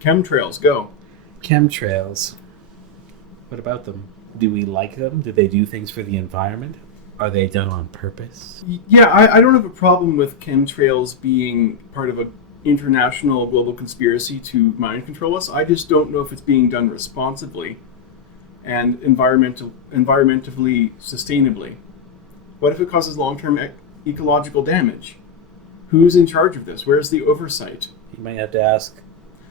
Chemtrails, go. Chemtrails. What about them? Do we like them? Do they do things for the environment? Are they done on purpose? Yeah, I don't have a problem with chemtrails being part of an international global conspiracy to mind control us. I just don't know if it's being done responsibly and environmentally sustainably. What if it causes long-term ecological damage? Who's in charge of this? Where's the oversight? You might have to ask,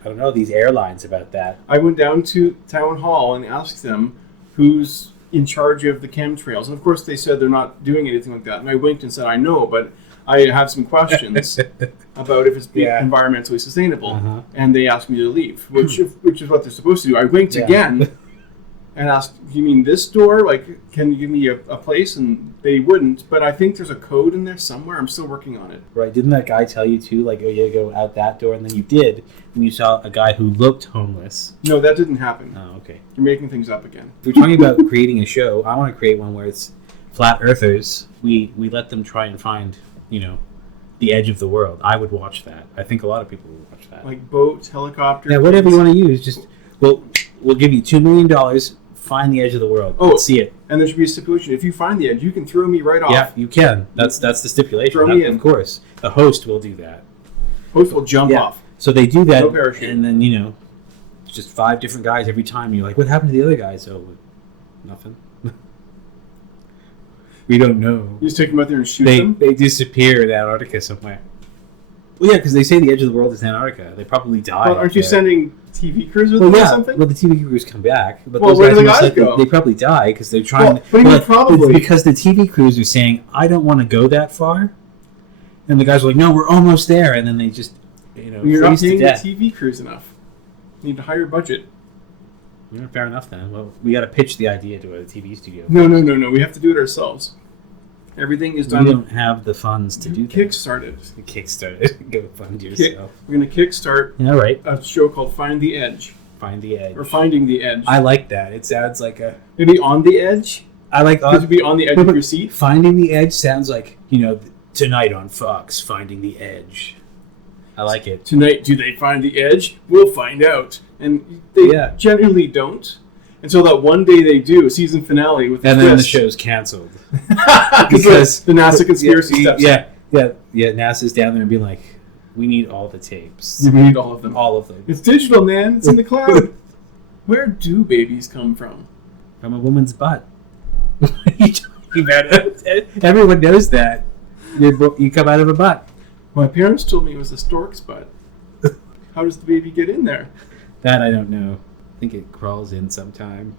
I don't know, these airlines about that. I went down to town hall and asked them who's in charge of the chemtrails. And of course they said they're not doing anything like that. And I winked and said, I know, but I have some questions about if it's being environmentally sustainable. Uh-huh. And they asked me to leave, which is what they're supposed to do. I winked again and asked, you mean this door? Like, can you give me a place? And they wouldn't. But I think there's a code in there somewhere. I'm still working on it. Right. Didn't that guy tell you too, like, oh, you go out that door? And then you did. And you saw a guy who looked homeless. No, that didn't happen. Oh, okay. You're making things up again. We're talking about creating a show. I want to create one where it's flat earthers. We let them try and find, the edge of the world. I would watch that. I think a lot of people would watch that. Like boats, helicopters. Yeah, whatever you want to use. Just we'll give you $2 million. Find the edge of the world. Oh, let's see it. And there should be a stipulation. If you find the edge, you can throw me right off. Yeah, you can. That's the stipulation. Throw me in. Of course. The host will do that. Host will jump off. So they do that. No parachute. And then, just 5 different guys every time. You're like, what happened to the other guys? Oh, nothing. We don't know. You just take them out there and shoot them? They disappear in Antarctica somewhere. Well, yeah, because they say the edge of the world is Antarctica. They probably die. Well, aren't you sending TV crews with them or something? Well, the TV crews come back. But well, where do the guys go? They probably die because they're trying... What do you mean probably? Because the TV crews are saying, I don't want to go that far. And the guys are like, no, we're almost there. And then they just, You're not paying the TV crews enough. You need a higher budget. Yeah, fair enough then. Well, we got to pitch the idea to a TV studio. No. We have to do it ourselves. Everything is done. We don't have the funds to do that. Kickstart it. Kickstart it. Go fund yourself. We're going to kickstart a show called Find the Edge. Find the Edge. Or Finding the Edge. I like that. It sounds like a... Maybe On the Edge? I like... Could you be on the edge of your seat? Finding the Edge sounds like, tonight on Fox, Finding the Edge. I like it. Tonight, do they find the edge? We'll find out. And they generally don't. Until that one day they do, season finale with and then the show's canceled. because the NASA conspiracy steps in. NASA's down there and being like, we need all the tapes. We need all of them. All of them. It's digital, man. It's in the cloud. Where do babies come from? From a woman's butt. Everyone knows that. You come out of a butt. My parents told me it was a stork's butt. How does the baby get in there? That I don't know. I think it crawls in sometime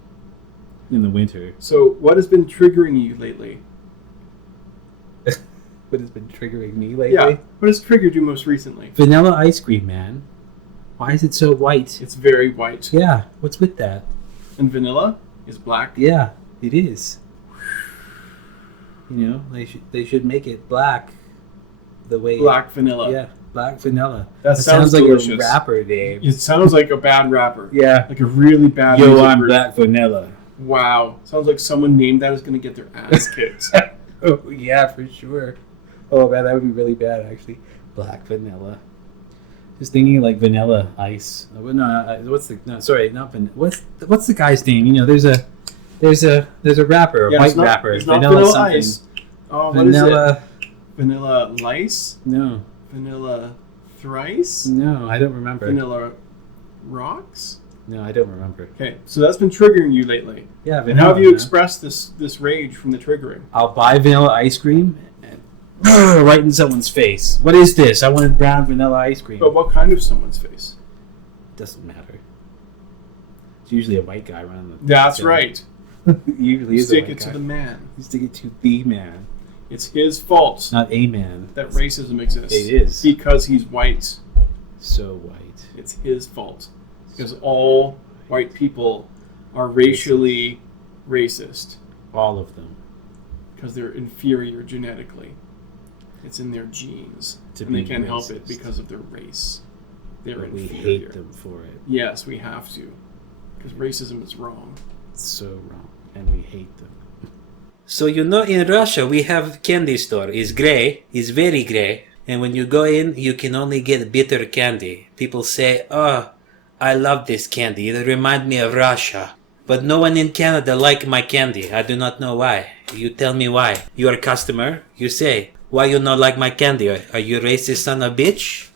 in the winter. So, what has been triggering you lately? What has been triggering me lately? Yeah. What has triggered you most recently? Vanilla ice cream, man. Why is it so white? It's very white. Yeah. What's with that? And vanilla is black. Yeah, it is. They should make it black. The way black vanilla. Yeah, black vanilla. That sounds like delicious. A rapper name. It sounds like a bad rapper. Yeah, like a really bad. Yo, I'm Black Vanilla. Wow, sounds like someone named that is going to get their ass kicked. Oh yeah, for sure. Oh man, that would be really bad actually. Black Vanilla. Just thinking like Vanilla Ice. Not what's the guy's name? There's a rapper, a white rapper. It's not Vanilla Ice. Oh, Vanilla. What is it? Vanilla Lice? No. Vanilla Thrice? No, I don't remember. Vanilla Rocks? No, I don't remember. Okay, so that's been triggering you lately. Yeah, vanilla. And how have you expressed this rage from the triggering? I'll buy vanilla ice cream and right in someone's face. What is this? I wanted brown vanilla ice cream. But what kind of someone's face? Doesn't matter. It's usually a white guy running the... That's right. Usually you is stick a white it guy. to the man. You stick it to the man. It's his fault. Not a man. That racism exists. It is. Because he's white. So white. It's his fault. Because all white people are racially racist. All of them. Because they're inferior genetically. It's in their genes. And they can't help it because of their race. They're inferior. We hate them for it. Yes, we have to. Because racism is wrong. It's so wrong. And we hate them. So in Russia we have candy store. It's gray. It's very gray. And when you go in, you can only get bitter candy. People say, oh, I love this candy. It reminds me of Russia. But no one in Canada like my candy. I do not know why. You tell me why. You are a customer. You say, why you not like my candy? Are you racist son of a bitch?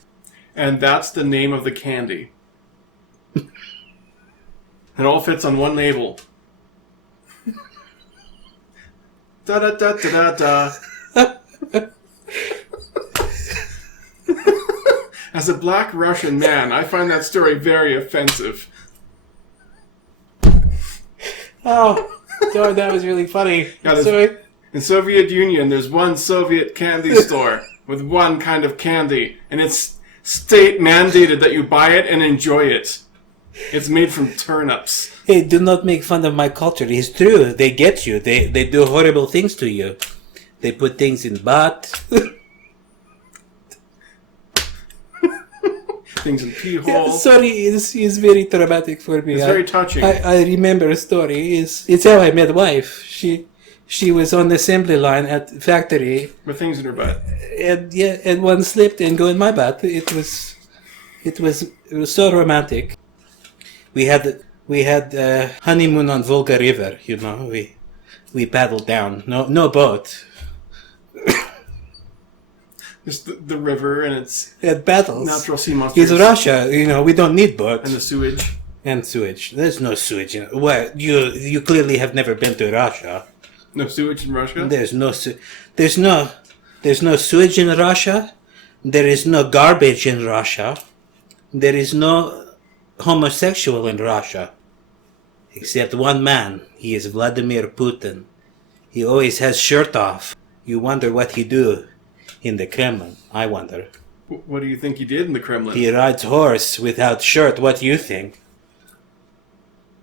And that's the name of the candy. It all fits on one label. Da da da da da da. As a black Russian man, I find that story very offensive. Oh, God, that was really funny. Yeah, Sorry. in Soviet Union, there's one Soviet candy store with one kind of candy, and it's state mandated that you buy it and enjoy it. It's made from turnips. Hey, do not make fun of my culture. It's true. They get you. They do horrible things to you. They put things in butt. Things in pee Yeah, holes. sorry, it's very traumatic for me. It's very touching. I remember a story. It's how I met wife. She was on the assembly line at factory, With things in her butt. and one slipped and go in my butt. It was so romantic. We had honeymoon on Volga River. You know, we paddled down. No boat. Just the river and its At battles. natural sea monsters. It's Russia. You know, we don't need boats. And the sewage. And sewage. There's no sewage in it. Well, you clearly have never been to Russia. No sewage in Russia? There's no sewage in Russia. There is no garbage in Russia. There is no homosexual in Russia. Except one man. He is Vladimir Putin. He always has shirt off. You wonder what he do in the Kremlin. I wonder. What do you think he did in the Kremlin? He rides horse without shirt. What do you think?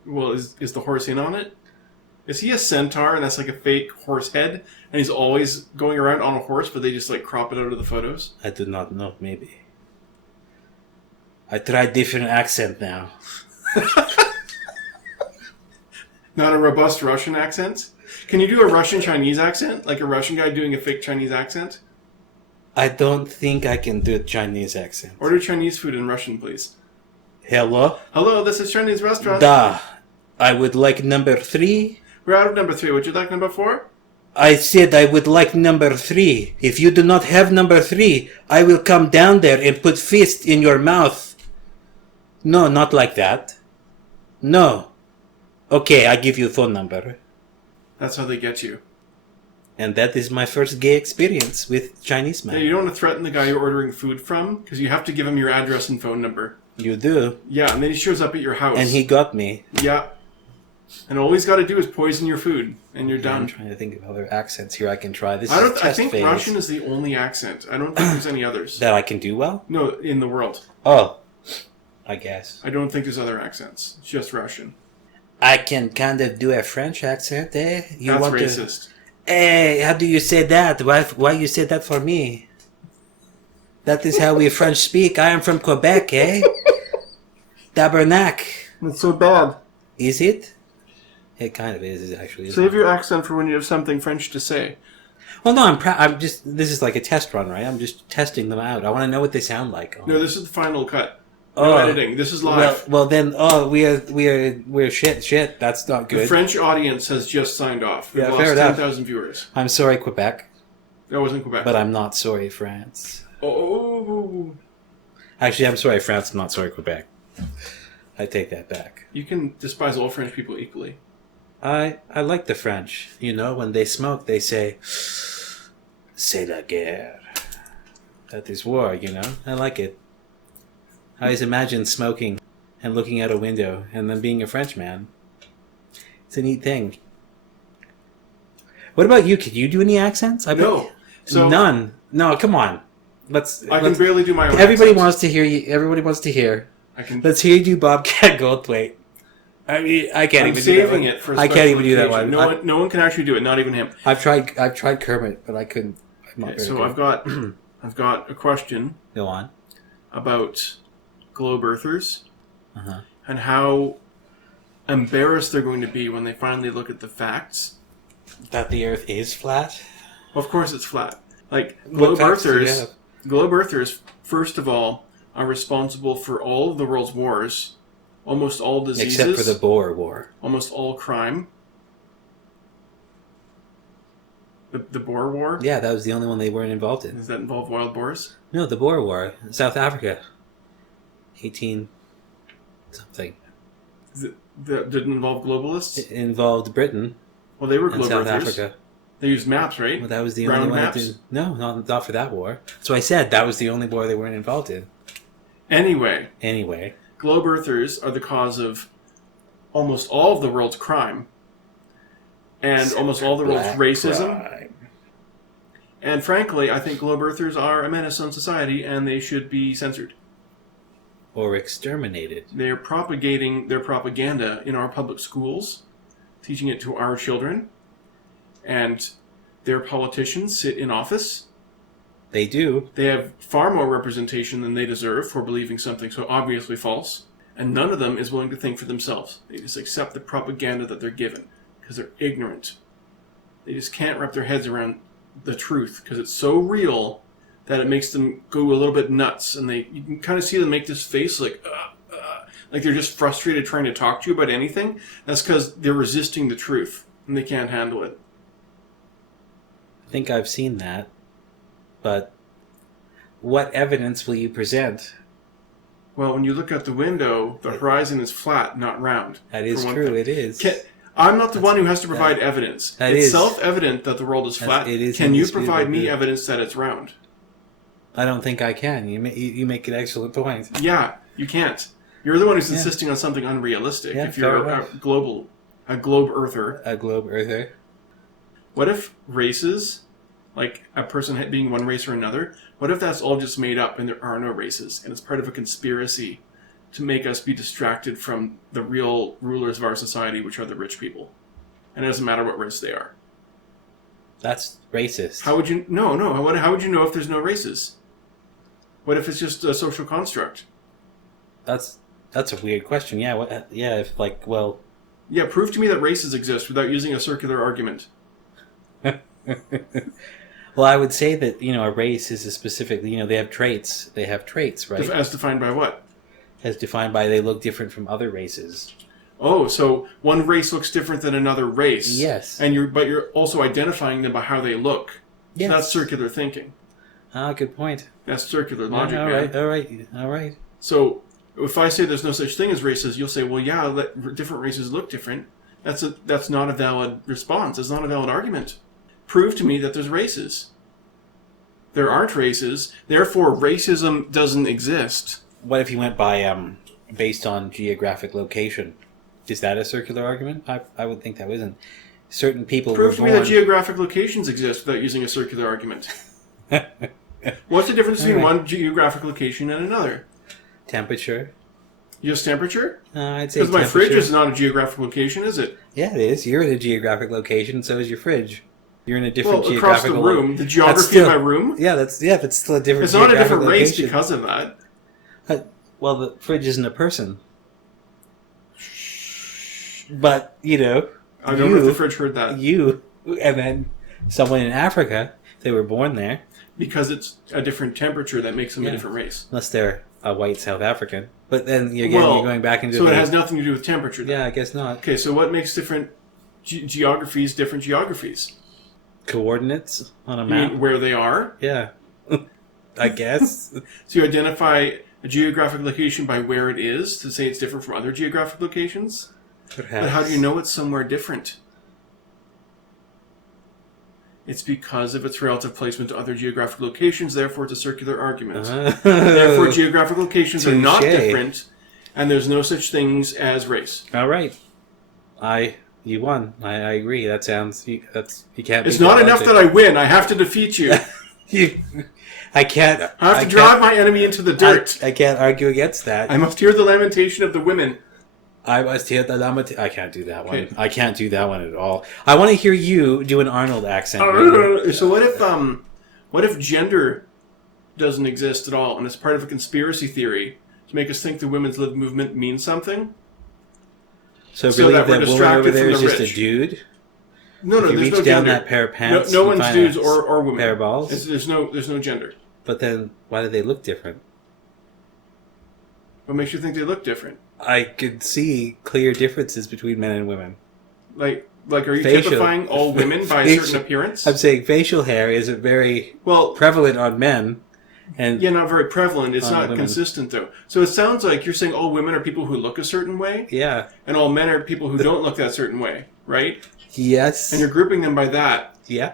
Well, is the horse in on it? Is he a centaur and that's like a fake horse head? And he's always going around on a horse, but they just like crop it out of the photos? I do not know. Maybe. I tried different accent now. Not a robust Russian accent? Can you do a Russian Chinese accent? Like a Russian guy doing a fake Chinese accent? I don't think I can do a Chinese accent. Order Chinese food in Russian, please. Hello? Hello, this is Chinese restaurant. Da. I would like number 3. We're out of number 3. Would you like number 4? I said I would like number 3. If you do not have number 3, I will come down there and put fist in your mouth. No, not like that. No. Okay, I give you phone number. That's how they get you. And that is my first gay experience with Chinese Yeah, man. you don't want to threaten the guy you're ordering food from, because you have to give him your address and phone number. You do. Yeah, and then he shows up at your house. And he got me. Yeah. And all he's got to do is poison your food, and you're I'm done. trying to think of other accents here I can try. This I is a test think phase Russian is the only accent. I don't think there's any others. that I can do well. No, in the world. Oh, I guess. I don't think there's other accents. It's just Russian. I can kind of do a French accent, eh? You That's want racist. to? Hey, how do you say that? Why you say that for me? That is how we French speak. I am from Quebec, eh? Tabernacle. It's so bad. Is it? It kind of is, actually. Isn't Save it? your accent for when you have something French to say. Well, no, I'm just. This is like a test run, right? I'm just testing them out. I want to know what they sound like. No, this is the final cut. No Oh. editing. This is live. Well, then. Oh, we're shit. That's not The good. French audience has just signed off. We've Yeah, lost fair enough. 10,000 viewers. I'm sorry, Quebec, That wasn't Quebec. but I'm not sorry, France. Oh, Actually, I'm sorry, France. I'm not sorry, Quebec. I take that back. you can despise all French people equally. I like the French. You know, when they smoke, they say, "C'est la guerre." That is war. You know, I like it. I always imagine smoking and looking out a window and then being a Frenchman. It's a neat thing. What about you? Could you do any accents? No. So None. No, come on. I can barely do my own Everybody accent. wants to hear you. Everybody wants to hear. I can. Let's hear you do Bobcat Goldthwait. I mean, I can't I'm even do that saving one. it for. A I can't special even do that occasion. one. No one can actually do it. Not even him. I've tried Kermit, but I couldn't. I'm not Okay, very so good. I've got a question Go on. about globe earthers Uh-huh. and how embarrassed they're going to be when they finally look at the facts. That the Earth is flat. Of course, it's flat. Like What facts do you have? globe earthers, first of all, are responsible for all of the world's wars almost all diseases, Except for the Boer War. almost all crime. The Boer War? Yeah, that was the only one they weren't involved in. Does that involve wild boars? No, the Boer War. South Africa. 18 something. That didn't involve globalists? It involved Britain Well, they were and globe South earthers. Africa. They used maps, right? Well, that was the Round only one. maps? That did, no, not for that war. So I said that was the only war they weren't involved in. Anyway, globe earthers are the cause of almost all of the world's crime and almost all the world's racism. Crime. And frankly, I think globe earthers are a menace on society and they should be censored. Or exterminated. They're propagating their propaganda in our public schools, teaching it to our children, and their politicians sit in office. They do. They have far more representation than they deserve for believing something so obviously false, and none of them is willing to think for themselves. They just accept the propaganda that they're given because they're ignorant. They just can't wrap their heads around the truth because it's so real that it makes them go a little bit nuts, and you can kind of see them make this face like they're just frustrated trying to talk to you about anything. That's because they're resisting the truth and they can't handle it. I think I've seen that. But what evidence will you present? Well, when you look out the window, the horizon is flat, not round. That is true, it is. I'm not the one who has to provide evidence. It's self-evident that the world is flat. Can you provide me evidence that it's round? I don't think I can. You make an excellent point. Yeah, you can't. You're the one who's insisting on something unrealistic. Yeah, if you're a globe earther. A globe earther. What if races, like a person being one race or another, what if that's all just made up and there are no races and it's part of a conspiracy to make us be distracted from the real rulers of our society, which are the rich people? And it doesn't matter what race they are. That's racist. How would you... No. How would you know if there's no races? What if it's just a social construct? That's a weird question. Yeah, Yeah, prove to me that races exist without using a circular argument. Well, I would say that, a race is a specific, they have traits. They have traits, right? As defined by what? As defined by they look different from other races. Oh, so one race looks different than another race. Yes. But you're also identifying them by how they look. Yes. So that's circular thinking. Ah, good point. That's circular logic, All right. So if I say there's no such thing as races, you'll say, well, yeah, different races look different. That's not a valid response. It's not a valid argument. Prove to me that there's races. There aren't races, therefore racism doesn't exist. What if you went by based on geographic location? Is that a circular argument? I would think that isn't. Certain people Prove to me that geographic locations exist without using a circular argument. What's the difference between one geographic location and another? Temperature. Just temperature? I'd say because my fridge is not a geographic location, is it? Yeah, it is. You're in a geographic location, so is your fridge. You're in a different geographical... across the room. The geography of my room? Yeah, that's still a different It's not a different race because of that. Well, the fridge isn't a person. But, I don't know if the fridge heard that. You, and then someone in Africa, they were born there. Because it's a different temperature that makes them a different race. Unless they're a white South African. But then, you're going back into... So it has nothing to do with temperature, then. Yeah, I guess not. Okay, so what makes different geographies different geographies? Coordinates on a You map? mean where they are? Yeah. I guess. So you identify a geographic location by where it is to say it's different from other geographic locations? Perhaps. But how do you know it's somewhere different? It's because of its relative placement to other geographic locations, therefore it's a circular argument. Therefore geographic locations are not different, and there's no such things as race. All right. You won. I agree. That sounds... you can't... It's not enough that I win. I have to defeat you. I can't... I have to drive my enemy into the dirt. I can't argue against that. I must hear the lamentation of the women. I must hear the lamentation... I can't do that one. Okay. I can't do that one at all. I want to hear you do an Arnold accent. So what if gender doesn't exist at all, and it's part of a conspiracy theory to make us think the women's lib movement means something? So really that woman over there is just a dude? No, if you there's reach no down gender. that pair of pants, no one's dudes or women. Pair of balls? There's no gender. But then, why do they look different? What makes you think they look different? I could see clear differences between men and women. Like are you Facial. typifying all women by a certain appearance? I'm saying facial hair isn't very prevalent on men. And not very prevalent. It's not women. consistent, though. So it sounds like you're saying all women are people who look a certain way, yeah. and all men are people who don't look that certain way, right? Yes. And you're grouping them by that, Yeah.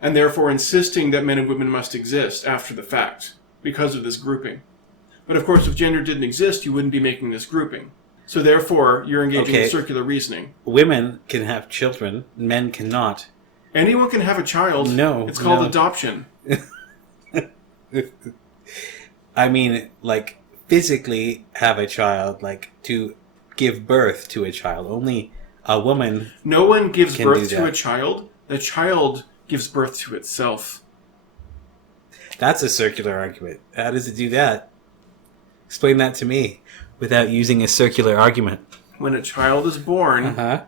and therefore insisting that men and women must exist after the fact because of this grouping. But of course, if gender didn't exist, you wouldn't be making this grouping. So therefore, you're engaging in circular reasoning. Women can have children, men cannot. Anyone can have a child. No. It's called adoption. I mean, like, physically have a child, like, to give birth to a child. Only a woman. No one gives can birth do to that. a child. The child gives birth to itself. That's a circular argument. How does it do that? Explain that to me without using a circular argument. When a child is born,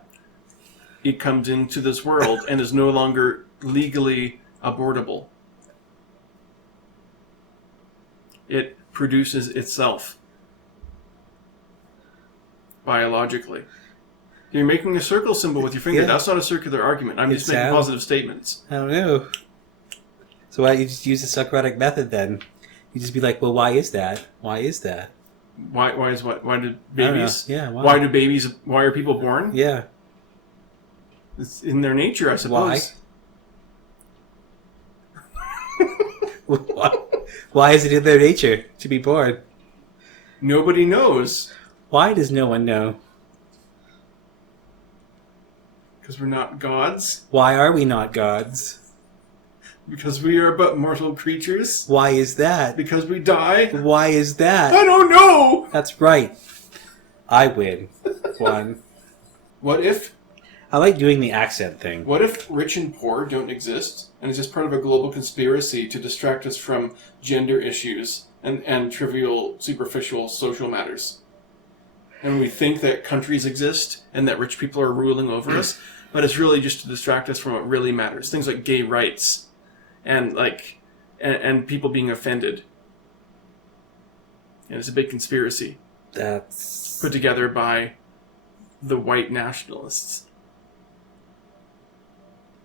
it comes into this world and is no longer legally abortable. It produces itself biologically. You're making a circle symbol with your finger. Yeah. That's not a circular argument. I'm just making positive statements. I don't know. So why don't you just use the Socratic method then? You just be like, well, why is that? Why is that? Why is what? Why did babies? Yeah. Why do babies? Why are people born? Yeah. It's in their nature, I suppose. Why? Why is it in their nature to be born? Nobody knows. Why does no one know? Because we're not gods. Why are we not gods? Because we are but mortal creatures. Why is that? Because we die. Why is that? I don't know. That's right. I win. One. What if? I like doing the accent thing. What if rich and poor don't exist, and it's just part of a global conspiracy to distract us from gender issues and trivial, superficial social matters? And we think that countries exist and that rich people are ruling over us, but it's really just to distract us from what really matters. Things like gay rights and and people being offended. And it's a big conspiracy. That's Put together by the white nationalists.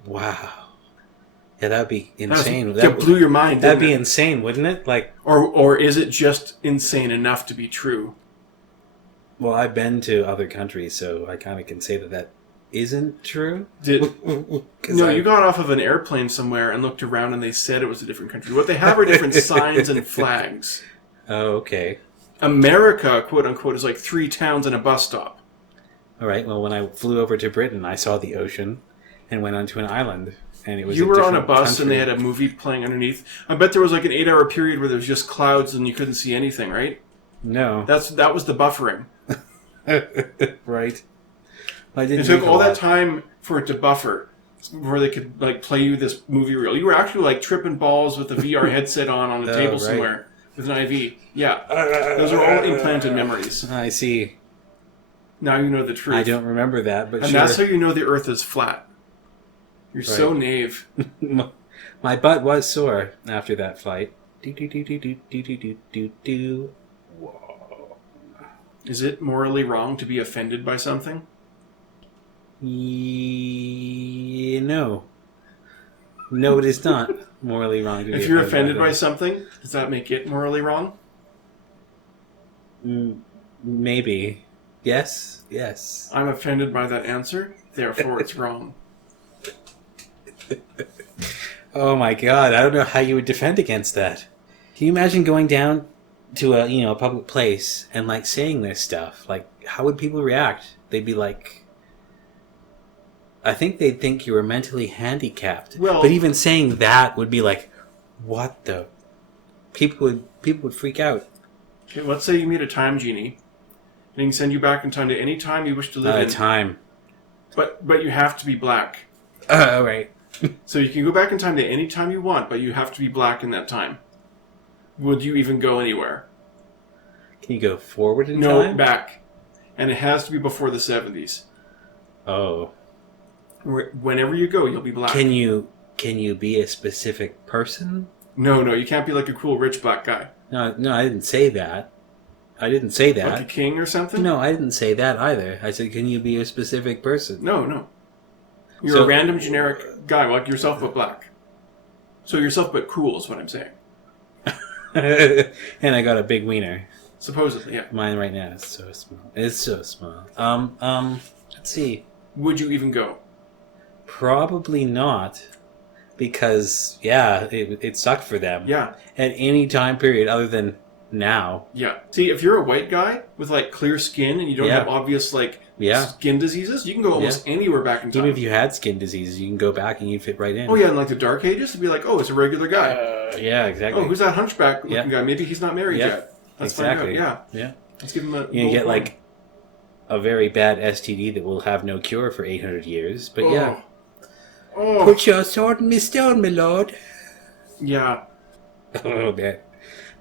wow. Yeah, that'd be insane. That blew your mind, That'd didn't be it? insane, wouldn't it? Like, Or is it just insane enough to be true? well, I've been to other countries, so I kind of can say that isn't true. No, you got off of an airplane somewhere and looked around and they said it was a different country. What they have are different signs and flags. Oh, okay. America, quote unquote, is like 3 towns and a bus stop. All right. Well, when I flew over to Britain, I saw the ocean and went onto an island, and it was. You were on a different bus and they country. had a movie playing underneath. I bet there was like an 8-hour period where there was just clouds and you couldn't see anything, right? No. That was the buffering. Right. I didn't It took think all a that lot. time for it to buffer before they could like play you this movie reel. You were actually like tripping balls with a VR headset on a table right. somewhere with an IV. Yeah. Those are all implanted memories. I see. Now you know the truth. I don't remember that, but And sure. that's how you know the Earth is flat. You're so Right. naive. My butt was sore after that flight. Do do do do do do do do do do. Whoa. Is it morally wrong to be offended by something? No. No, it is not morally wrong to be If you're offended by that. something, does that make it morally wrong? Maybe. Yes. Yes. I'm offended by that answer, therefore it's wrong. Oh my god, I don't know how you would defend against that. Can you imagine going down to a public place and like saying this stuff? Like, how would people react? They'd be like, I think they'd think you were mentally handicapped. Well- but even saying that would be like, what the? People would freak out. Okay, let's say you meet a time genie, and he can send you back in time to any time you wish to live in. Time. But you have to be black. All right. So you can go back in time to any time you want, but you have to be black in that time. Would you even go anywhere? Can you go forward in No, time? back. And it has to be before the 70s. Oh. Whenever you go, you'll be black. Can you be a specific person? No, you can't be like a cool rich black guy. No, I didn't say that. I didn't say Like a that. king or something? No, I didn't say that either. I said, can you be a specific person? No. You're So- a random generic guy, like yourself but black. So yourself but cool is what I'm saying. And I got a big wiener. Supposedly, yeah. Mine right now is so small. It's so small. Let's see. Would you even go? Probably not. Because, yeah, it sucked for them. Yeah. At any time period other than now. Yeah. See, if you're a white guy with like clear skin and you don't Yeah. have obvious like Yeah. skin diseases, you can go almost anywhere back in time. Even if you had skin diseases, you can go back and you fit right in. Oh yeah, in like the Dark Ages, it'd be like, oh, it's a regular guy. Yeah, exactly. Oh, who's that hunchback looking Yeah. guy? Maybe he's not married Yeah. yet. Let's find out. Yeah. Yeah. Let's give him a. You gold get coin. like a very bad STD that will have no cure for 800 years. But yeah. Oh. Put your sword in me stone, my lord. Yeah. Oh, man.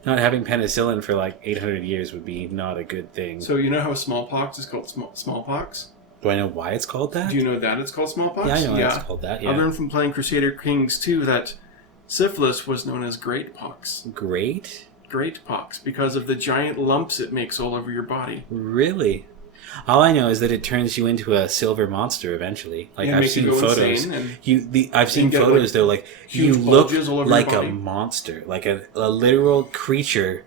Not having penicillin for like 800 years would be not a good thing. So you know how smallpox is called smallpox? Do I know why it's called that? Do you know that it's called smallpox? Yeah, I know it's called that. I Yeah. learned from playing Crusader Kings 2 that syphilis was known as great pox. Great? Great pox because of the giant lumps it makes all over your body. Really? All I know is that it turns you into a silver monster eventually. Like Yeah, it I've makes you seen go photos. insane I've seen get, photos like, though. Like you huge look bulges all over like your a body. monster, like a literal creature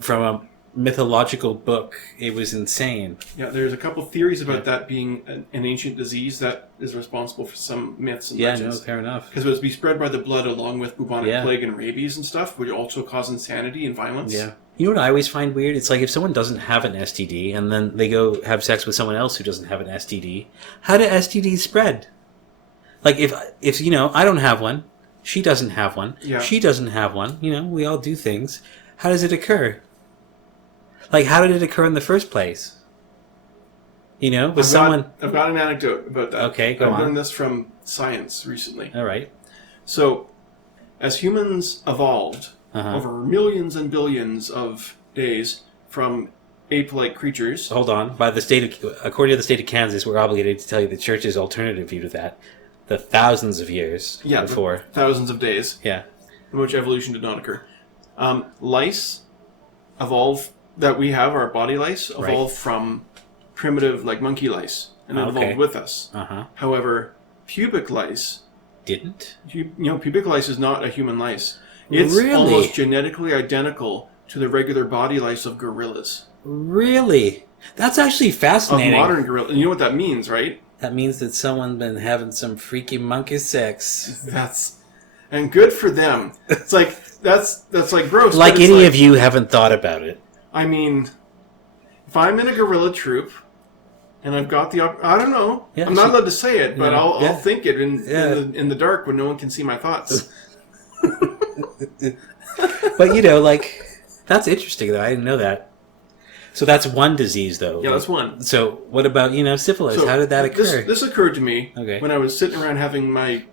from a mythological book. It was insane. Yeah, there's a couple theories about that being an ancient disease that is responsible for some myths and Yeah, no, legends. fair enough. Because it was be spread by the blood along with bubonic Yeah. plague and rabies and stuff, which also cause insanity and violence. Yeah. You know what I always find weird? It's like if someone doesn't have an STD and then they go have sex with someone else who doesn't have an STD, how do STDs spread? Like if you know, I don't have one, she doesn't have one, Yeah. she doesn't have one, you know, we all do things. How does it occur? Like how did it occur in the first place? You know, with someone... I've got an anecdote about that. Okay, go I've on. learned this from science recently. All right. So, as humans evolved Uh-huh. over millions and billions of days from ape-like creatures, Hold on. According to the state of Kansas, we're obligated to tell you the church's alternative view to that. The thousands of years before. thousands of days, Yeah. in which evolution did not occur. Lice that we have, our body lice, evolved from primitive, like monkey lice, and it evolved with us. Uh-huh. However, pubic lice, Didn't? pubic lice is not a human lice. It's Really? almost genetically identical to the regular body lice of gorillas. Really? That's actually Of fascinating. modern gorillas. And you know what that means, right? That means that someone's been having some freaky monkey sex. And good for them. It's like, that's like gross. Like but it's any of you haven't thought about it. I mean, if I'm in a gorilla troop and I've got I don't know. Yeah, I'm not allowed to say it, but Yeah, I'll yeah. think it in the dark when no one can see my thoughts. But, you know, like, that's interesting, though. I didn't know that. So that's one disease, though. Yeah, that's one. So what about, you know, syphilis? So How did that occur? This occurred to me Okay. when I was sitting around having my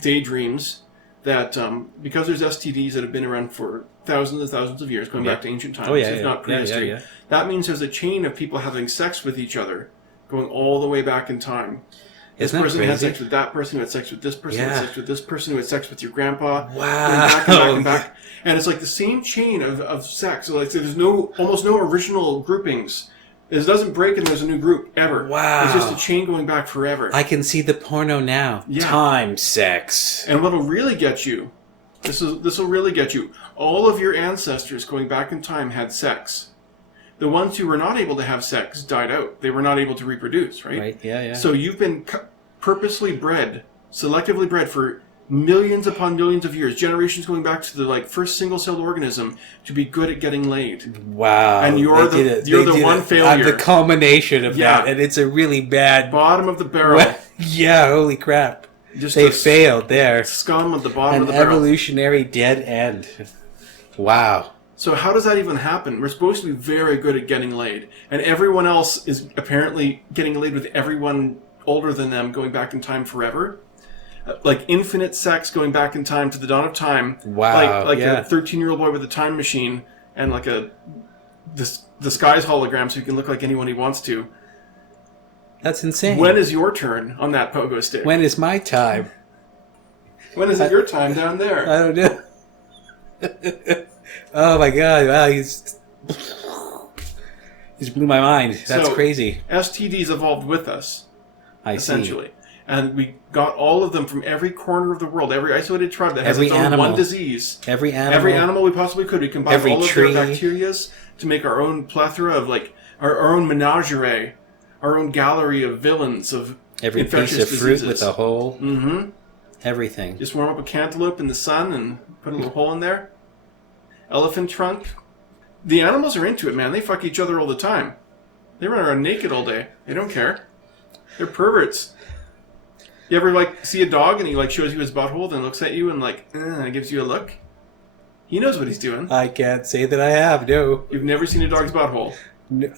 daydreams that because there's STDs that have been around for thousands and thousands of years, going back to ancient times, if not prehistory, yeah. that means there's a chain of people having sex with each other going all the way back in time. This Isn't that person had crazy? sex with that person, who had sex with this person, who Yeah. had sex with this person, who had sex with your grandpa. Wow. Back and back and back. And it's like the same chain of sex. So like there's almost no original groupings. It doesn't break and there's a new group ever. Wow. It's just a chain going back forever. I can see the porno now. Yeah. Time sex. And what'll really get you, this will really get you, all of your ancestors going back in time had sex. The ones who were not able to have sex died out. They were not able to reproduce, right? Right, yeah. So you've been purposely bred, selectively bred for millions upon millions of years, generations going back to the first single-celled organism to be good at getting laid. Wow. And you're the one failure. I'm the culmination of Yeah. that, and it's a really bad... Bottom of the barrel. Yeah, holy crap. Just They a failed there. Scum at the bottom An of the barrel. evolutionary dead end. Wow. So how does that even happen? We're supposed to be very good at getting laid, and everyone else is apparently getting laid with everyone older than them going back in time forever. Like infinite sex going back in time to the dawn of time. Wow, Like yeah. a 13-year-old boy with a time machine and like the sky's hologram so he can look like anyone he wants to. That's insane. When is your turn on that pogo stick? When is my time? When is it your time down there? I don't know. Oh my god, wow, Just blew my mind. That's So, crazy. STDs evolved with us, I essentially. And we got all of them from every corner of the world, every isolated tribe that has Every its own animal. one disease. see. Every Every animal. animal we possibly could. We combined Every all of tree. their bacterias to make our own plethora of, like, our own menagerie, our own gallery of villains of Every infectious piece of fruit diseases. with a hole. Mm-hmm. Everything. Just warm up a cantaloupe in the sun and put a little hole in there. Elephant trunk. The animals are into it, man. They fuck each other all the time. They run around naked all day. They don't care. They're perverts. You ever, like, see a dog and he, like, shows you his butthole, then looks at you and, like, gives you a look? He knows what he's doing. I can't say that I have, no. You've never seen a dog's butthole.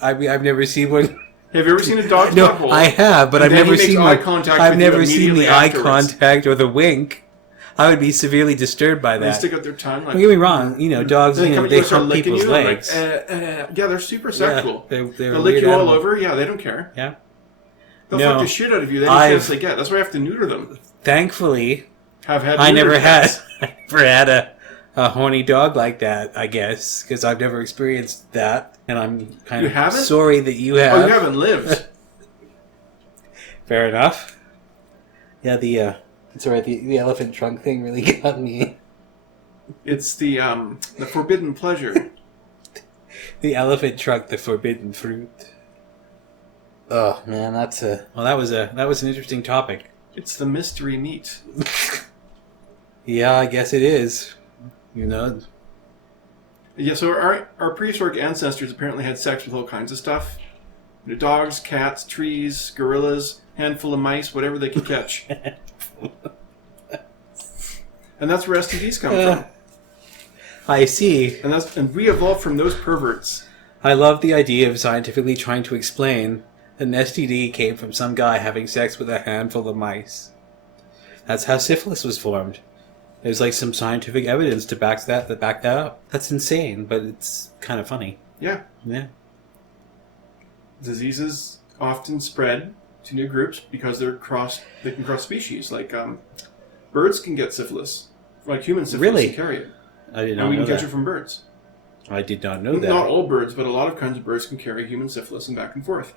I've never seen one. Have you ever seen a dog's No, butthole? I have, but And I've then he never makes seen eye one. contact I've with you never seen the immediately eye afterwards. contact or the wink. I would be severely disturbed by They that. stick out their tongue. Like, Don't get me wrong, dogs, They come at they you and start hump licking people's you. And legs. yeah, they're super sexual. they're They'll a lick weird you all animal. over. Yeah, they don't care. Yeah. They'll No. fuck the shit out of you any I've- chance they get. That's why I have to neuter them. Thankfully, Have had I neuter never had cats. I never had a horny dog like that, I guess, because I've never experienced that, and I'm kind You of haven't? sorry that you have. Oh, you haven't lived. Fair enough. Yeah, it's alright. The elephant trunk thing really got me. It's the forbidden pleasure. The elephant trunk, the forbidden fruit. Oh man, that was an interesting topic. It's the mystery meat. Yeah, I guess it is. Yeah, so our prehistoric ancestors apparently had sex with all kinds of stuff. Dogs, cats, trees, gorillas, handful of mice, whatever they could catch. And that's where STDs come from. I see. And we evolved from those perverts. I love the idea of scientifically trying to explain an STD came from some guy having sex with a handful of mice. That's how syphilis was formed. There's like some scientific evidence to back that up. That's insane, but it's kind of funny. Yeah. Yeah. Diseases often spread to new groups because they can cross species. Like birds can get syphilis. Like human syphilis Really? can carry it. I did not And we know can catch that. it from birds. I did not know that. Not all birds, but a lot of kinds of birds can carry human syphilis and back and forth.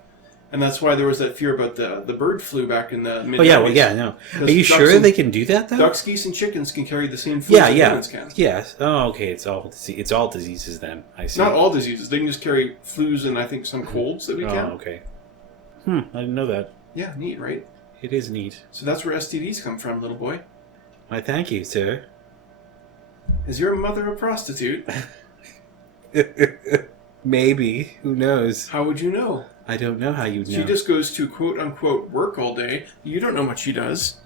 And that's why there was that fear about the bird flu back in the mid-90s. Oh yeah, well yeah, no. Are you sure they can do that though? Ducks, geese, and chickens can carry the same flu Yeah, that yeah, humans can. yes. Oh, okay. It's all diseases then. I see. Not all diseases. They can just carry flus and I think some colds that we Oh, can. okay. I didn't know that. Yeah, neat, right? It is neat. So that's where STDs come from, little boy. Why, thank you, sir. Is your mother a prostitute? Maybe. Who knows? How would you know? I don't know how you'd know. She just goes to quote-unquote work all day. You don't know what she does.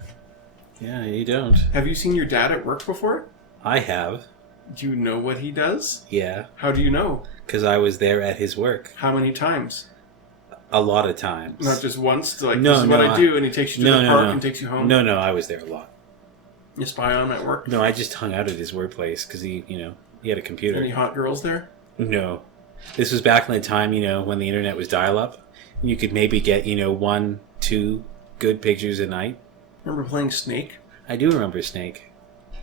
Yeah, you don't. Have you seen your dad at work before? I have. Do you know what he does? Yeah. How do you know? Because I was there at his work. How many times? A lot of times. Not just once? Like, No, this is what no, I do, and he takes you to the park and takes you home? No, I was there a lot. You spy on him at work? No, I just hung out at his workplace because he had a computer. Any hot girls there? No. This was back in the time, when the internet was dial-up. You could maybe get, 1, 2 good pictures a night. Remember playing Snake? I do remember Snake.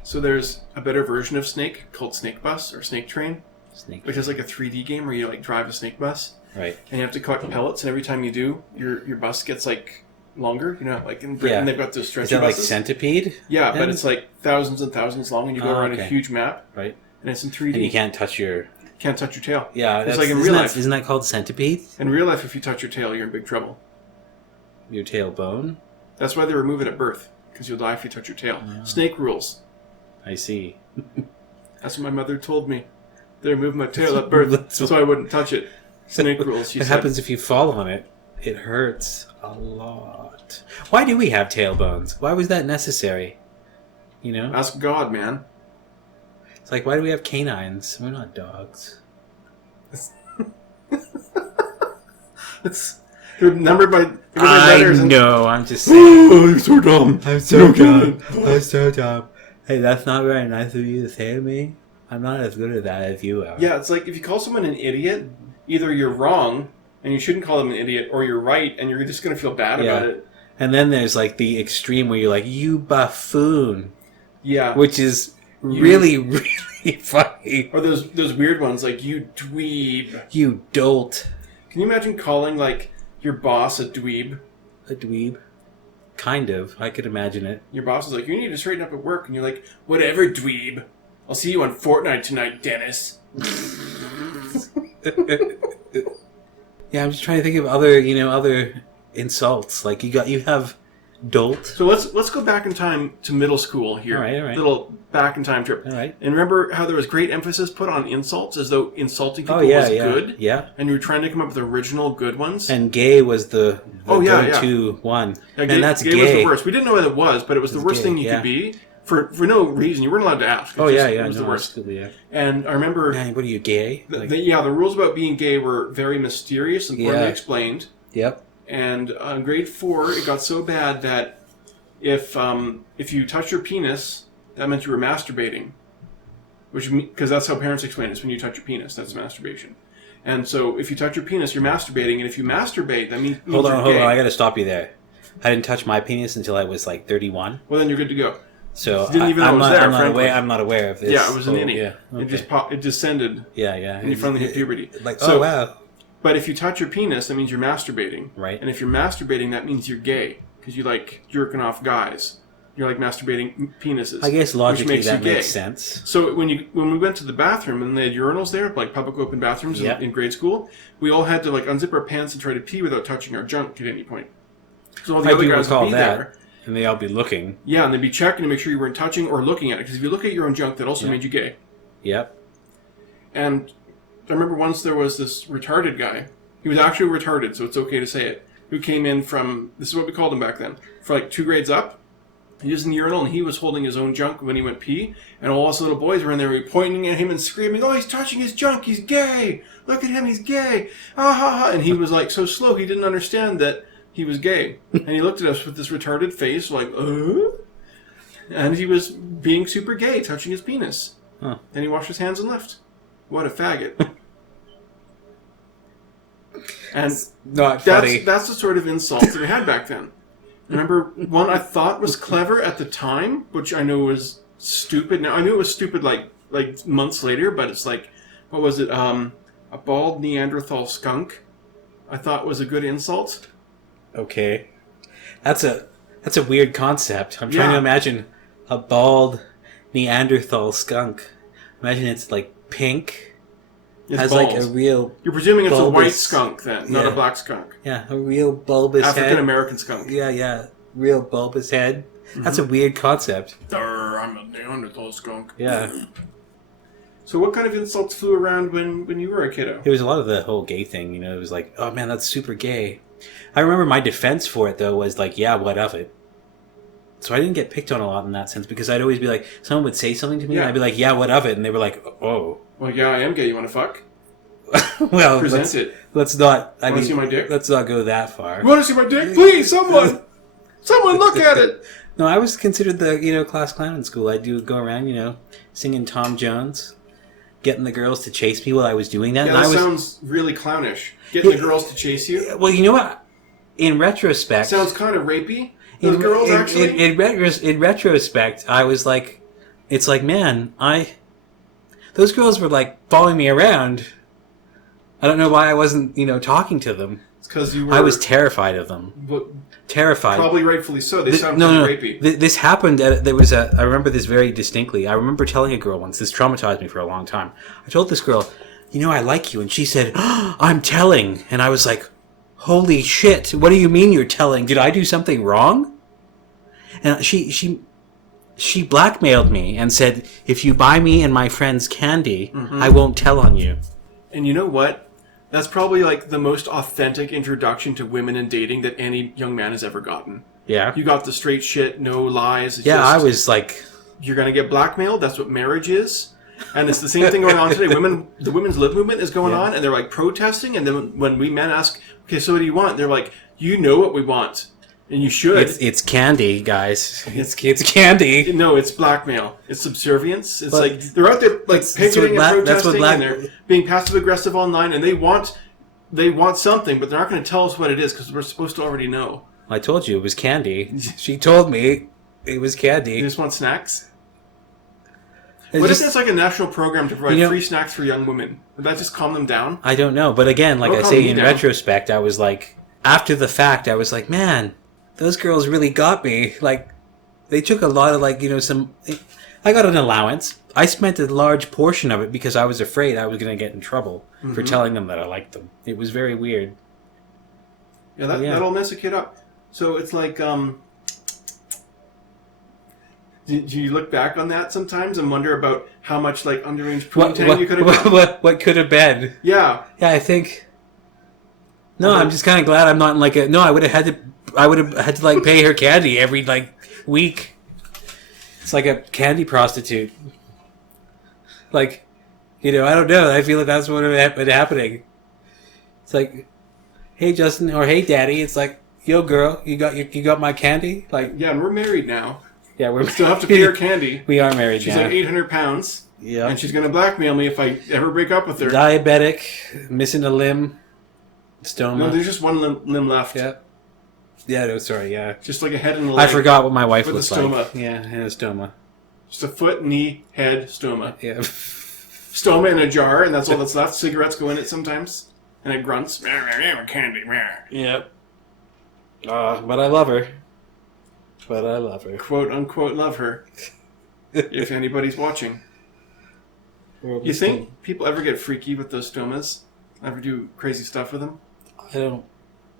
So there's a better version of Snake called Snake Bus or Snake Train, Snake. which is like a 3D game where you like drive a snake bus. Right. And you have to collect pellets, and every time you do, your bus gets like longer. Like in Britain, they've got those stretchy Is that like buses. Centipede? Yeah, but then? it's like thousands and thousands long, and you go around a huge map, Right. and it's in 3D. And you can't touch your... Can't touch your tail. Yeah, it's like in real life. Isn't that called Centipede? In real life, if you touch your tail, you're in big trouble. Your tailbone? That's why they remove it at birth, because you'll die if you touch your tail. Snake rules. I see. That's what my mother told me. They removed my tail at birth, so I wouldn't touch it. Snake rules, she What said. happens if you fall on it? It hurts a lot. Why do we have tailbones? Why was that necessary? Ask God, man. It's like, why do we have canines? We're not dogs. They're numbered by I letters. know, I'm just saying. Oh, you're so dumb. I'm so dumb. I'm so dumb. Hey, that's not very nice of you to say to me. I'm not as good at that as you are. Yeah, it's like if you call someone an idiot, either you're wrong and you shouldn't call them an idiot, or you're right and you're just going to feel bad about it. And then there's like the extreme where you're like, you buffoon. Yeah. Which is really, really funny. Or those weird ones like, you dweeb. You dolt. Can you imagine calling, like, your boss a dweeb? A dweeb? Kind of. I could imagine it. Your boss is like, you need to straighten up at work. And you're like, whatever, dweeb. I'll see you on Fortnite tonight, Dennis. Yeah, I'm just trying to think of other insults. Like, you have dolt. So let's go back in time to middle school here. All right. Little back in time trip. All right. And remember how there was great emphasis put on insults, as though insulting people yeah, was yeah, good? Yeah. And you were trying to come up with original good ones? And gay was the go-to one. Yeah, and that's gay was the worst. We didn't know what it was, but it was the worst thing you could be. For no reason. You weren't allowed to ask. It was the worst. Yeah. And I remember... Man, what are you, gay? The rules about being gay were very mysterious and poorly explained. Yep. And in grade 4, it got so bad that if you touched your penis, that meant you were masturbating. Because that's how parents explain it. When you touch your penis, that's masturbation. And so if you touch your penis, you're masturbating. And if you masturbate, that means Hold on. gay. I got to stop you there. I didn't touch my penis until I was like 31. Well, then you're good to go. So didn't even know it was there, I'm not aware of this. Yeah, it was an innie. Yeah, okay. It descended. Yeah. And you finally hit puberty. Oh, wow. But if you touch your penis, that means you're masturbating. Right. And if you're masturbating, that means you're gay. Because you like jerking off guys. You're like masturbating penises. I guess logically which that makes makes sense. So when we went to the bathroom and they had urinals there, like public open bathrooms in grade school, we all had to like unzip our pants and try to pee without touching our junk at any point. So all the other guys would be there. And they all be looking. Yeah, and they'd be checking to make sure you weren't touching or looking at it. Because if you look at your own junk, that also made you gay. Yep. And I remember once there was this retarded guy. He was actually retarded, so it's okay to say it. Who came in from, this is what we called him back then, for like 2 grades up. He was in the urinal, and he was holding his own junk when he went pee. And all us little boys were in there pointing at him and screaming, oh, he's touching his junk, he's gay. Look at him, he's gay. Ah, ha, ha. And he was like so slow, he didn't understand that he was gay. And he looked at us with this retarded face, like, And he was being super gay, touching his penis. Huh. And he washed his hands and left. What a faggot. And not funny. That's the sort of insults that we had back then. Remember one I thought was clever at the time, which I know was stupid. Now I knew it was stupid like months later, but it's like, what was it? A bald Neanderthal skunk. I thought was a good insult. Okay, that's a weird concept. I'm trying to imagine a bald Neanderthal skunk. Imagine it's like pink. It's has bald. Like a real. You're presuming it's bulbous, a white skunk then, not a black skunk. Yeah, a real bulbous African American skunk. Yeah, real bulbous head. Mm-hmm. That's a weird concept. I'm a Neanderthal skunk. Yeah. So what kind of insults flew around when you were a kiddo? It was a lot of the whole gay thing. It was like, oh man, that's super gay. I remember my defense for it though was like, yeah, what of it? So I didn't get picked on a lot in that sense because I'd always be like, someone would say something to me and I'd be like, yeah, what of it? And they were like, oh. Well, yeah, I am gay. You want to fuck? Well, let's not. Want to see my dick? Let's not go that far. You want to see my dick? Please, someone look at it. No, I was considered the class clown in school. I do go around, singing Tom Jones, getting the girls to chase me while I was doing that. Yeah, that sounds really clownish. Getting the girls to chase you. Well, you know what? In retrospect, sounds kind of rapey. Those girls actually. In retrospect, I was like, it's like, man, those girls were like following me around. I don't know why I wasn't, talking to them. It's because you were. I was terrified of them. But terrified. Probably rightfully so. They sound pretty rapey. This happened. I remember this very distinctly. I remember telling a girl once. This traumatized me for a long time. I told this girl, I like you, and she said, I'm telling, and I was like, holy shit! What do you mean you're telling? Did I do something wrong? And she blackmailed me and said, if you buy me and my friends candy, I won't tell on you. And you know what? That's probably like the most authentic introduction to women and dating that any young man has ever gotten. Yeah. You got the straight shit, no lies. I was like... You're going to get blackmailed. That's what marriage is. And it's the same thing going on today. The women's lib movement is going on, and they're like protesting. And then when we men ask, okay, so what do you want? They're like, you know what we want. And you should. It's candy, guys. It's candy. No, it's blackmail. It's subservience. It's like they're out there like picketing and protesting, and they're being passive aggressive online, and they want something, but they're not going to tell us what it is because we're supposed to already know. I told you it was candy. She told me it was candy. You just want snacks? It's What just, if it's like a national program to provide You know- free snacks for young women? Would that just calm them down? I don't know, but again, like Don't I calm say me in down. retrospect, I was like, after the fact, I was like, man, those girls really got me. Like, they took a lot of like, some. I got an allowance. I spent a large portion of it because I was afraid I was going to get in trouble for telling them that I liked them. It was very weird. Yeah, Yeah. that'll mess a kid up. So it's like, do you look back on that sometimes and wonder about how much like underage poontang you could have done? What could have been? Yeah. Yeah, I think. No, I'm just kind of glad I'm not in like a. No, I would have had to like pay her candy every like week. It's like a candy prostitute. Like, I don't know. I feel like that's what would have been happening. It's like, hey Justin, or hey Daddy. It's like, yo girl, you got my candy? Like, Yeah, and we're married now. yeah, We still have to pay her candy. We are married She's now. like 800 pounds. Yeah. And she's going to blackmail me if I ever break up with her. Diabetic, missing a limb, stoma. No, there's just one limb left. Yeah. Yeah, no, sorry, yeah. Just like a head and a I leg. forgot what my wife With a looks like. stoma. Yeah, and a stoma. Just a foot, knee, head, stoma. Yeah. Stoma in a jar, and that's all that's left. Cigarettes go in it sometimes. And it grunts. Candy. Yep. But I love her. Quote unquote love her. If anybody's watching. You think people ever get freaky with those stomas? Ever do crazy stuff with them? I don't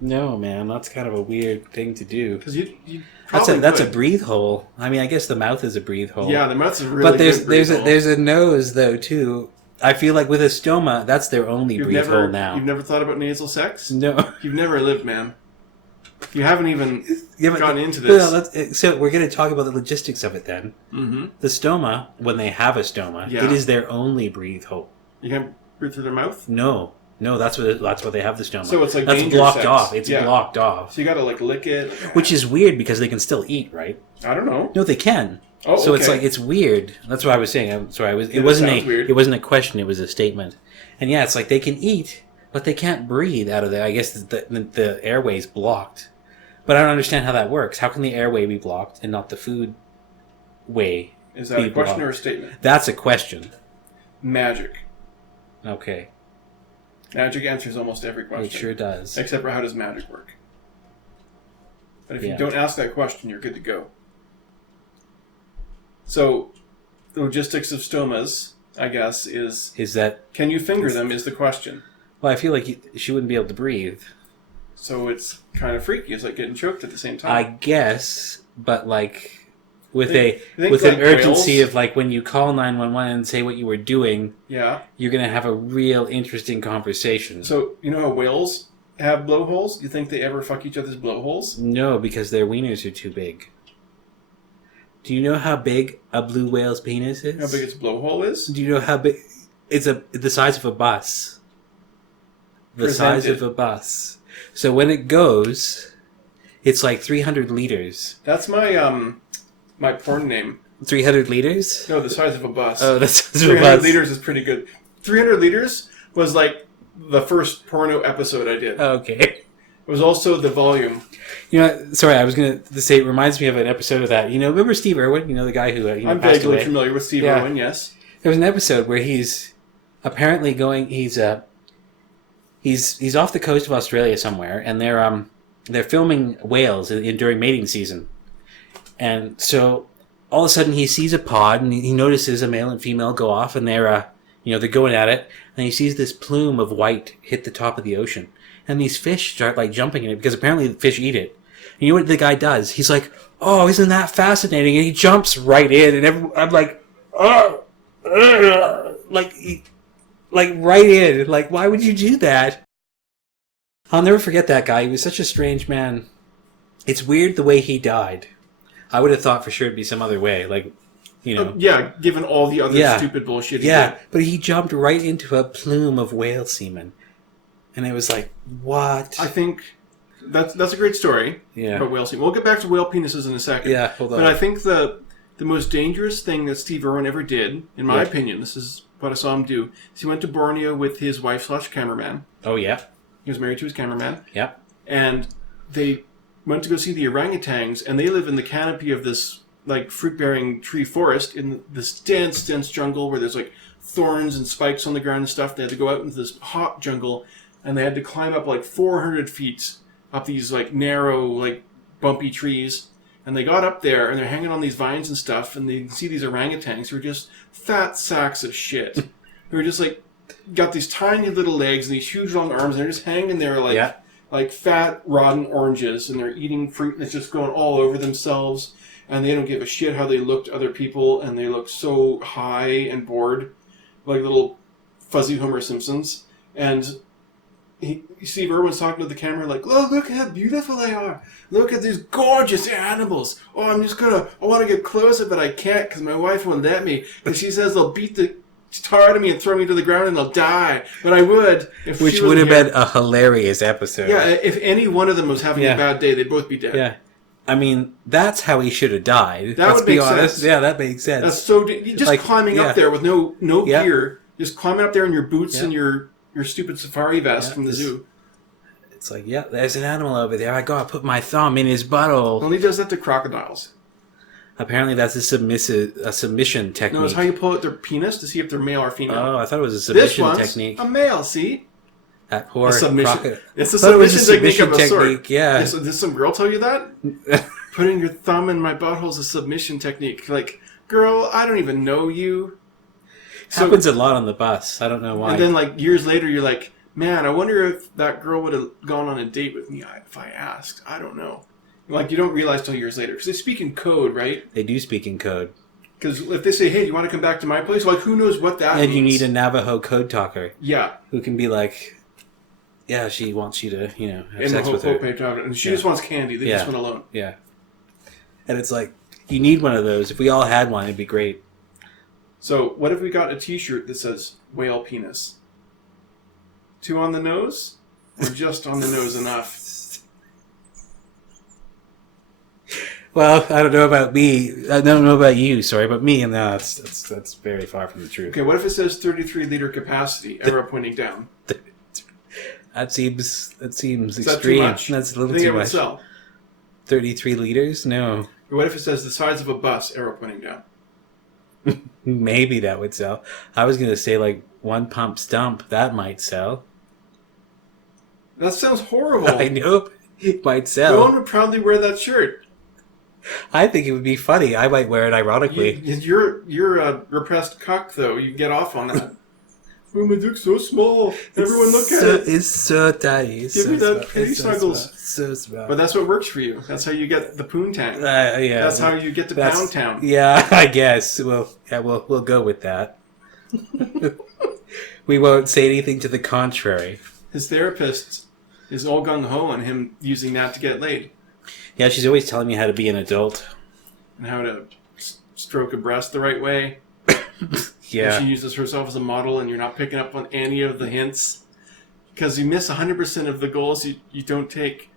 know, man. That's kind of a weird thing to do. Because you That's a breathe hole. I mean, I guess the mouth is a breathe hole. Yeah, the mouth's a really but there's good breathe hole. there's a nose though too. I feel like with a stoma, that's their only breathe hole now. You've never thought about nasal sex? No. You've never lived, man. You haven't even Yeah, but- gotten into No, this. so we're going to talk about the logistics of it then. Mm-hmm. The stoma, when they have a stoma, Yeah. it is their only breathe hole. You can't breathe through their mouth? No, that's what they have the stoma. So it's like that's danger blocked sex. off. It's Yeah. blocked off, So you gotta like lick it. which is weird because they can still eat, right? I don't know. No, they can. Oh, So it's okay. like it's weird. That's what I was saying. I'm sorry. Yeah, that sounds weird. It wasn't a question. It was a statement. And yeah, it's like they can eat, but they can't breathe out of there. I guess the airway's blocked. But I don't understand how that works. How can the airway be blocked and not the food way? Is that a question or a statement? That's a question. Magic. Okay, Magic answers almost every question. it sure does. Except for how does magic work? But if Yeah. you don't ask that question, you're good to go. So, the logistics of stomas, I guess, is Is that? can you finger them is the question. Well, I feel like she wouldn't be able to breathe. So it's kind of freaky. It's like getting choked at the same time. I guess, but like with Think an like urgency whales. of like when you call 911 and say what you were doing, Yeah. you're gonna have a real interesting conversation. So, you know how whales have blowholes? You think they ever fuck each other's blowholes? No, because their wieners are too big. Do you know how big a blue whale's penis is? How big its blowhole is? Do you know how big? It's the size of a bus. The size Presented. of a bus. So when it goes, it's like 300 liters. That's my my porn name. 300 liters? No, the size of a bus. Oh, that's 300 bus. liters is pretty good. 300 liters was like the first porno episode I did. Okay. It was also the volume. You know, sorry, I was going to say, it reminds me of an episode of that. You know, remember Steve Irwin? You know, the guy who I'm passed vaguely away? familiar with Steve Yeah. Irwin, yes. There was an episode where he's apparently going. He's off the coast of Australia somewhere, and they're filming whales during mating season. And so all of a sudden he sees a pod, and he notices a male and female go off, and they're going at it, and he sees this plume of white hit the top of the ocean, and these fish start like jumping in it because apparently the fish eat it. And you know what the guy does? He's like, "Oh, isn't that fascinating?" And he jumps right in, and I'm like, "Oh." Like right in. Like, why would you do that? I'll never forget that guy. He was such a strange man. It's weird the way he died. I would have thought for sure it'd be some other way. Like, you know. Yeah, given all the other Yeah. stupid bullshit he Yeah, did. but he jumped right into a plume of whale semen. And it was like, what? I think that's a great story Yeah. about whale semen. We'll get back to whale penises in a second. Yeah, hold on. But I think the most dangerous thing that Steve Irwin ever did, in my Yeah. opinion, this is what I saw him do, is he went to Borneo with his wife / cameraman. Oh, yeah. He was married to his cameraman. Yeah. And they went to go see the orangutans, and they live in the canopy of this like fruit-bearing tree forest in this dense jungle where there's like thorns and spikes on the ground and stuff. They had to go out into this hot jungle, and they had to climb up like 400 feet up these like narrow, like bumpy trees. And they got up there, and they're hanging on these vines and stuff, and they see these orangutans who are just fat sacks of shit. Who are just like, got these tiny little legs and these huge long arms, and they're just hanging there like fat, rotten oranges, and they're eating fruit, and it's just going all over themselves. And they don't give a shit how they look to other people, and they look so high and bored, like little fuzzy Homer Simpsons. And Steve Irwin's talking to the camera like, oh, look how beautiful they are. Look at these gorgeous animals. Oh, I want to get closer, but I can't because my wife won't let me. Because she says they'll beat the tar out of me and throw me to the ground and they'll die. But I would if Which would have been a hilarious episode. Yeah, if any one of them was having a bad day, they'd both be dead. Yeah. I mean, that's how he should have died. That would make sense. Yeah, that makes sense. That's so... Just like, climbing up there with no gear. Just climbing up there in your boots and your stupid safari vest from the zoo. It's like, there's an animal over there. I gotta put my thumb in his butthole. Only does that to crocodiles. Apparently that's a submission technique. No, it's how you pull out their penis to see if they're male or female. Oh, I thought it was a submission technique. A male, see? That poor submission. It's a submission technique of a sort. Yeah. Did some girl tell you that? Putting your thumb in my butthole is a submission technique. Like, girl, I don't even know you. Happens a lot on the bus. I don't know why. And then, like, years later, you're like, man, I wonder if that girl would have gone on a date with me if I asked. I don't know. Like, you don't realize till years later. Because they speak in code, right? They do speak in code. Because if they say, hey, do you want to come back to my place? Like, who knows what that means? And you need a Navajo code talker. Yeah. Who can be like, yeah, she wants you to, have sex with her. And she just wants candy. They just want alone. Yeah. And it's like, you need one of those. If we all had one, it'd be great. So, what if we got a t-shirt that says, whale penis? 2 on the nose? Or just on the nose enough? Well, I don't know about me. I don't know about you, sorry, but me, and that's very far from the truth. Okay, what if it says 33-liter capacity, arrow pointing down? That seems extreme. That too much? That's a little too too much. Would sell? 33 liters? No. Or what if it says the size of a bus, arrow pointing down? Maybe that would sell. I was going to say like 1 pump stump. That might sell. That sounds horrible. I know. It might sell. No one would proudly wear that shirt. I think it would be funny. I might wear it ironically. You're a repressed cuck, though. You get off on that. Oh, my dick's so small. Everyone look at it. It's so tiny. Give me that pretty snuggles. So small. But that's what works for you. That's how you get the poontang. Yeah. That's how you get to Pound Town. Yeah, I guess. We'll go with that. We won't say anything to the contrary. His therapist is all gung-ho on him using that to get laid. Yeah, she's always telling me how to be an adult. And how to stroke a breast the right way. Yeah. And she uses herself as a model and you're not picking up on any of the hints. Because you miss 100% of the goals you don't take.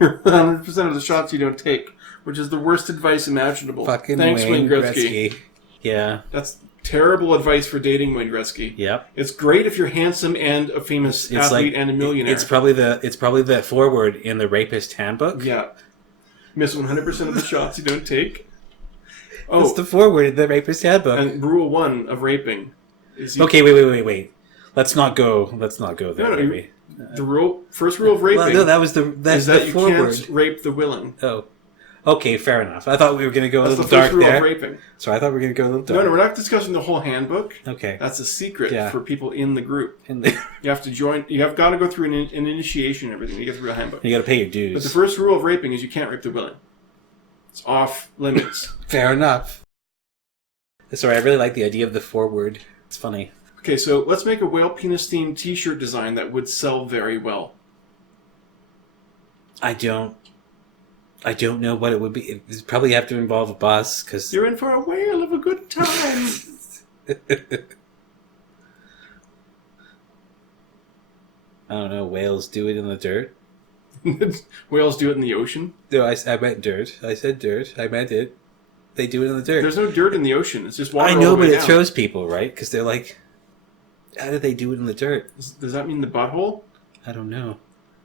100% of the shots you don't take. Which is the worst advice imaginable. Fucking Thanks, Wayne Gretzky. Yeah. That's terrible advice for dating Wayne Gretzky. Yep. It's great if you're handsome and a famous athlete and a millionaire. It's probably the foreword in the Rapist Handbook. Yeah. Miss 100% of the shots you don't take. Oh, it's the foreword in the Rapist Handbook. And rule 1 of raping is okay, wait. Let's not go there, baby. The first rule of raping. Well, no, that's the you foreword. Can't rape the willing. Oh, okay, fair enough. I thought we were going to go a little dark there. That's the first rule of raping. So I thought we were going to go a little dark. No, we're not discussing the whole handbook. Okay, that's a secret for people in the group. You have to join. You have got to go through an initiation and everything to get through a handbook. You got to pay your dues. But the first rule of raping is you can't rape the willing. It's off limits. Fair enough. Sorry, I really like the idea of the foreword. It's funny. Okay, so let's make a whale penis themed T-shirt design that would sell very well. I don't know what it would be. It'd probably have to involve a bus because you're in for a whale of a good time. I don't know. Whales do it in the dirt. Whales do it in the ocean. No, I meant dirt. I said dirt. I meant it. They do it in the dirt. There's no dirt in the ocean. It's just water. I know, all the way but it down. throws people, right? Because they're like, how do they do it in the dirt? Does that mean the butthole? I don't know.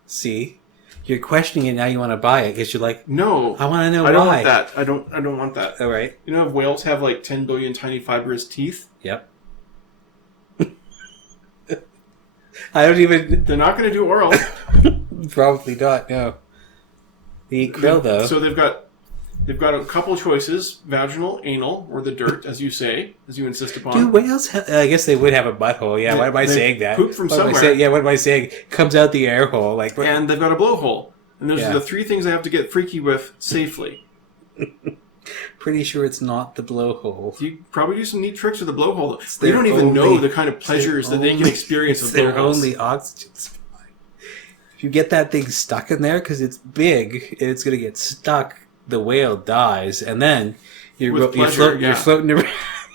See? You're questioning it now. You want to buy it because you're like, No. I want to know I don't why. want that. I don't want that. All right. You know, if whales have like 10 billion tiny fibrous teeth, Yep. I don't even. they're not going to do oral. Probably not. No. They eat krill though. So they've got a couple choices: vaginal, anal, or the dirt, as you say, as you insist upon. Do whales? I guess they would have a butthole. Yeah. Why am I They saying that? poop from What am I somewhere. saying? Yeah. What am I saying? Comes out the air hole. Like. And they've got a blowhole. And those Yeah. are the three things I have to get freaky with safely. Pretty sure it's not the blowhole. You probably do some neat tricks with the blowhole. It's They their don't even know only- the kind of pleasures that only- they can experience with It's their blowholes. only oxygen supply. If you get that thing stuck in there because it's big and it's going to get stuck, the whale dies, and then you're With pleasure, you're floating around.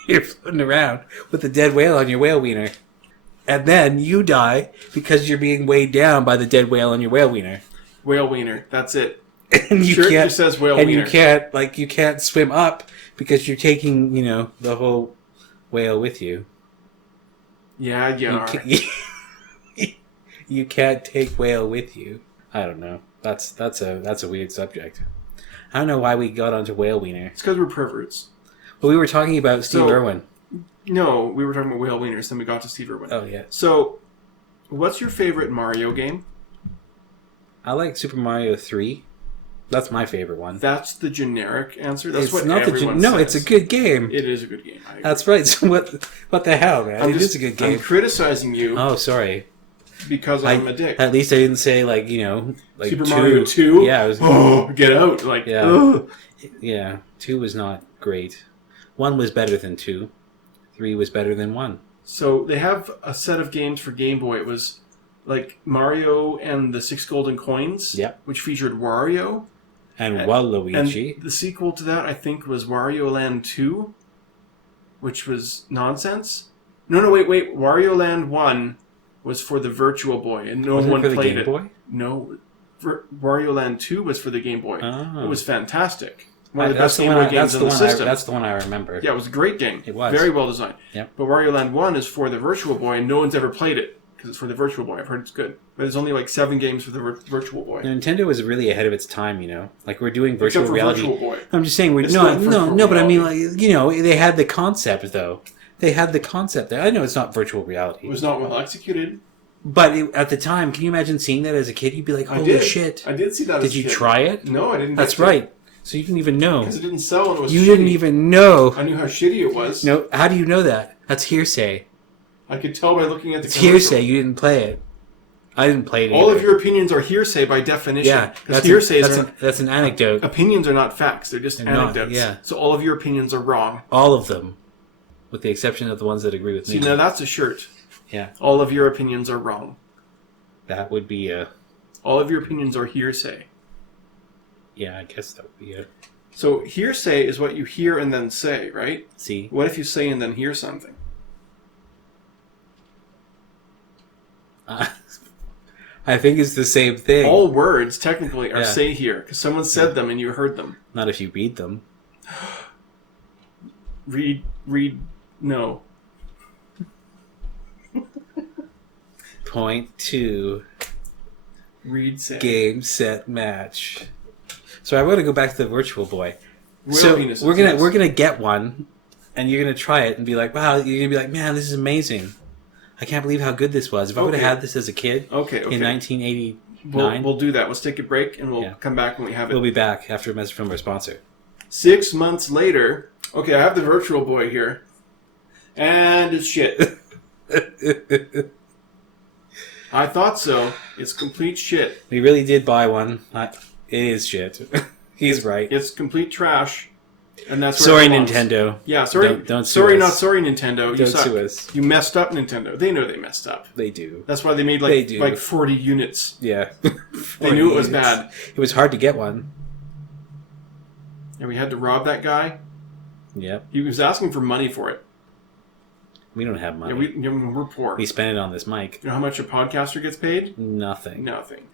You're floating around with a dead whale on your whale wiener, and then you die because you're being weighed down by the dead whale on your whale wiener, Whale wiener. That's it. and you Sure, it can't. just says whale and wiener. you can't swim up because you're taking the whole whale with you. Yeah, you are. You can't take whale with you. I don't know. That's a weird subject. I don't know why we got onto whale wiener. It's because we're perverts. But we were talking about Steve So- Irwin. No, we were talking about whale wieners, then we got to Steve Irwin. Oh yeah, So, what's your favorite Mario game? I like Super Mario 3. That's my favorite one. That's the generic answer. That's It's what not everyone no, says. it's a good game. It is a good game. I agree. That's right. So what the hell, man? I'm It just- is a good I'm game. criticizing you Oh, sorry. because I'm a dick. At least I didn't say like Super 2. Mario 2? Yeah, it was. Oh, get out. Like, Yeah. ugh. Yeah, 2 was not great. 1 was better than 2. 3 was better than 1. So they have a set of games for Game Boy. It was like Mario and the 6 Golden Coins, Yep. which featured Wario. And And Waluigi. the sequel to that, I think, was Wario Land 2, which was nonsense. No, wait. Wario Land 1 was for the Virtual Boy, and no Was it one for the played Game it. Boy? No, Wario Land 2 was for the Game Boy. Oh. It was fantastic. One of the That's best Game Boy games in the system. That's the one I remember. Yeah, it was a great game. It was. Very well designed. Yep. But Wario Land 1 is for the Virtual Boy, and no one's ever played it because it's for the Virtual Boy. I've heard it's good. But there's only like 7 games for the Virtual Boy. Nintendo was really ahead of its time, Like we're doing virtual Except for reality. Virtual Boy. I'm just saying It's not virtual but I mean reality. they had the concept though. They had the concept there. I know it's not virtual reality. It was not well executed. But at the time, can you imagine seeing that as a kid? You'd be like, I "Holy did. shit!" I did see that. Did as a you kid. try it? No, I didn't. That's right. So you didn't even know. Because it didn't sell and it was You shitty. didn't even know. I knew how shitty it was. No, how do you know that? That's hearsay. I could tell by looking at the It's commercial. hearsay. You didn't play it. I didn't play it. All either. of your opinions are hearsay by definition. yeah, Because hearsay that's an anecdote. opinions are not facts. They're just They're not, anecdotes. yeah. So all of your opinions are wrong. All of them, with the exception of the ones that agree with See, me. now that's a shirt. Yeah, All of your opinions are wrong. that would be a. All of your opinions are hearsay. Yeah, I guess that would be a. So hearsay is what you hear and then say, right? See, What if you say and then hear something? I think it's the same thing. All words technically are Yeah. say here because someone said them and you heard them. Not if you read them. Read, no. Point 2. Read, say. Game, set, match. So I want to go back to the Virtual Boy. Whale So penises, we're gonna yes. we're gonna get one, and you're gonna try it and be like, wow, you're gonna be like, man, this is amazing. I can't believe how good this was. If I would have Okay. had this as a kid Okay. in 1989, We'll do that. Let's take a break and we'll Yeah. come back when we have it. we'll be back after a message from our sponsor. 6 months later, okay, I have the Virtual Boy here, and it's shit. I thought so. It's complete shit. We really did buy one. It is shit. He's right. It's complete trash, and that's where Sorry, it belongs. Nintendo. Yeah, sorry. Don't sue sorry, us. not sorry, Nintendo. You Don't suck. sue us. You messed up, Nintendo. They know they messed up. They do. That's why they made They do. like 40 units. Yeah. They knew it was bad. It was hard to get one. And we had to rob that guy. Yep. He was asking for money for it. We don't have money. We're poor. We spent it on this mic. You know how much a podcaster gets paid? Nothing. Nothing.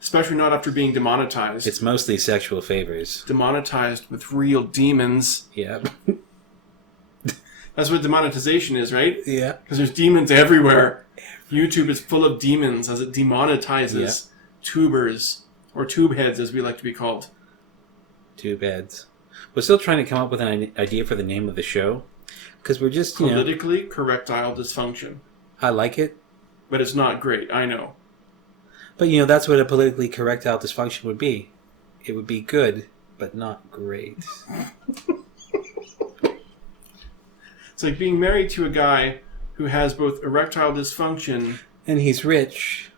Especially not after being demonetized. It's mostly sexual favors. Demonetized with real demons. Yep. That's what demonetization is, right? Yeah. Because there's demons everywhere. YouTube is full of demons as it demonetizes Yeah. tubers. or tube heads, as we like to be called. Tube heads. We're still trying to come up with an idea for the name of the show. Because we're just, Politically correctile dysfunction. I like it. But it's not great, I know. But, that's what a politically correctile dysfunction would be. It would be good, but not great. It's like being married to a guy who has both erectile dysfunction... And he's rich.